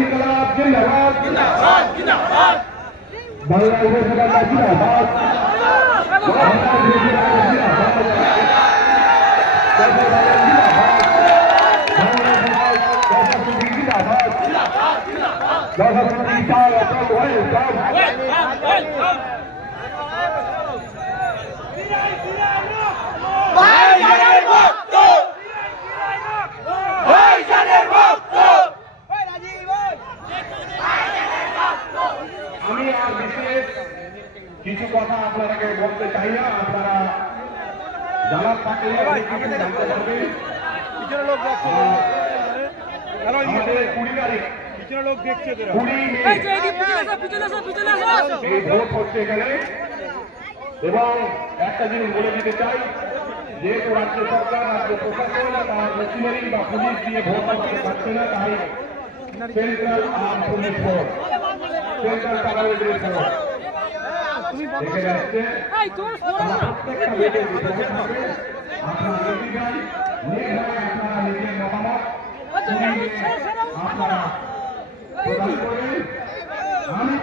ইনকলাব জিন্দাবাদ জিন্দাবাদ জিন্দাবাদ বাংলাদেশ জিন্দাবাদ জিন্দাবাদ আমি আর বিশেষ কিছু কথা আপনাদেরকে বলতে চাই না। আপনারা জানার থাকলে জানতে পারবেন। আমাদের 20 তারিখ 20 মে ভোট হচ্ছে এখানে। এবং একটা জিনিস বলে দিতে চাই, যেহেতু রাজ্য সরকার রাজ্য প্রশাসন তার মেশিনারি বা পুলিশ দিয়ে ভোট করতে পারছে না, তাই central arm police force central paramilitary force এখানে আসছে। প্রত্যেকটা ভোটের বিপক্ষে থাকবে। আপনারা নির্দ্বিধায় নির্ভয়ে আপনারা নিজের মতামত আপনারা প্রদান করবেন। আমি